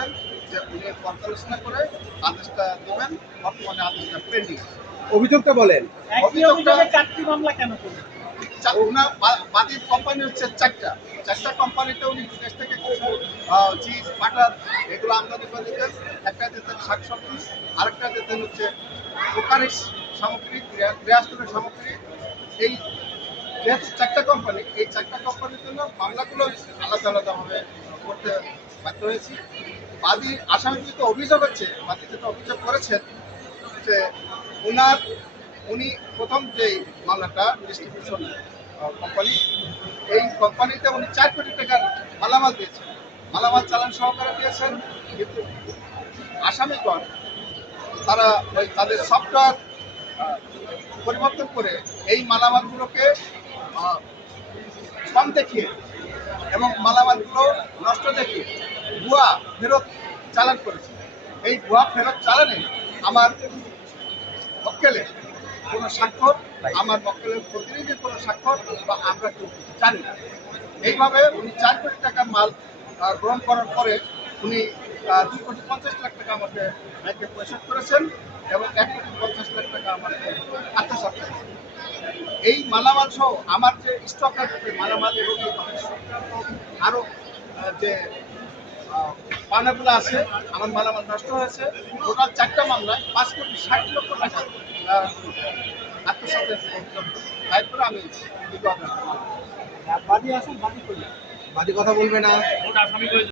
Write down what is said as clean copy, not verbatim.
বলেছেন যে উনি পর্যালোচনা করে আদেশটা দেবেন। বর্তমানে আদেশটা পেন্ডিং। অভিযোগটা বলেন। অভিযোগটা চারটি মামলা কেন করলেন? ওনার বাদীর কোম্পানি হচ্ছে চারটা কোম্পানিতে উনি বিদেশ থেকে কিছু চিজ বাটার এগুলো আমদানি করে দিতেন। একটা দিতেন শাকসবজি, আরেকটা দিতেন হচ্ছে কুকারিস সামগ্রী, গৃহস্থলের সামগ্রী। এই যেহেতু চারটা কোম্পানি, এই চারটা কোম্পানির জন্য মামলাগুলো আলাদা আলাদাভাবে করতে বাধ্য হয়েছি। বাদী আসামির যেটা অভিযোগ হচ্ছে, বাদী যেটা অভিযোগ করেছেন যে উনি প্রথম যে মামলাটা ডিস্ট্রিবিউশন কোম্পানি, এই কোম্পানিতে উনি 4 কোটি টাকার মালামাল দিয়েছেন, মালামাল চালান সহকারে দিয়েছেন। কিন্তু আসামিগণ তারা তাদের সফটওয়্যার পরিবর্তন করে এই মালামালগুলোকে কম দেখিয়ে এবং মালামালগুলো নষ্ট দেখিয়ে ভুয়া ফেরত চালান করেছে। এই ভুয়া ফেরত চালানে আমার মক্কেলের কোনো স্বাক্ষর, আমার মক্কেলের প্রতিনিধির কোনো স্বাক্ষর বা আমরা কেউ জানি না। এইভাবে উনি 4 কোটি টাকার মাল গ্রহণ করার পরে উনি 2,50,00,000 টাকা আমাকে ব্যাংকে পরিশোধ করেছেন এবং 1,50,00,000 টাকা আমাকে আত্মসাৎ করেছেন। এই মালামাল সহ আমার যে স্টক আছে মালামাল এবং আরও যে পাওনাগুলো আছে, আমার মালামাল নষ্ট হয়েছে। টোটাল 4টা মামলায় 5,60,00,000 টাকা আত্মসাতের দায়ের করে আমি বাদী আসুন, বাদী করলেন। বাদী কথা বলবে না।